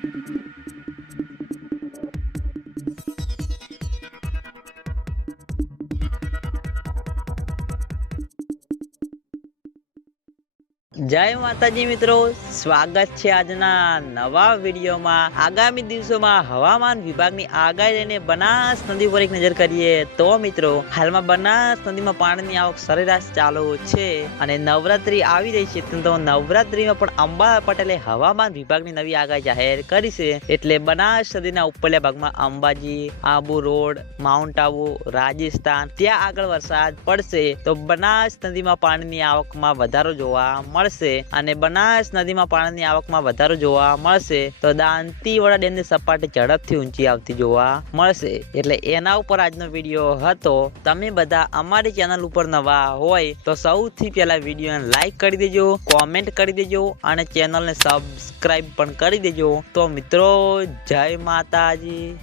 Thank you. જય માતાજી મિત્રો, સ્વાગત છે આજના નવા વિડીયોમાં. આગામી દિવસોમાં હવામાન વિભાગની આગાહી લઈને બનાસ નદી પર એક નજર કરીએ તો મિત્રો, હાલમાં બનાસ નદીમાં પાણીની આવક સરેરાશ ચાલુ છે અને નવરાત્રી આવી રહી છે. તો નવરાત્રીમાં પણ અંબા પટેલે હવામાન વિભાગની નવી આગાહી જાહેર કરી છે. એટલે બનાસ નદીના ઉપરલા ભાગમાં અંબાજી, આબુ રોડ, માઉન્ટ આબુ, રાજસ્થાન, ત્યાં આગળ વરસાદ પડશે. તો બનાસ નદીમાં પાણીની આવકમાં વધારો જોવા મળશે અને બનાસ નદીમાં પાણીની આવકમાં વધારો જોવા મળશે, તો દાંતીવાડા ડેમની સપાટી ઝડપથી ઊંચી આવતી જોવા મળશે. એટલે એના ઉપર આજનો વીડિયો હતો. તમે બધા અમારી ચેનલ ઉપર નવા હોય, તો સૌથી પહેલા વિડીયોને લાઈક કરી દેજો, કોમેન્ટ કરી દેજો, અને ચેનલને સબસ્ક્રાઈબ પણ કરી દેજો. તો મિત્રો, જય માતાજી.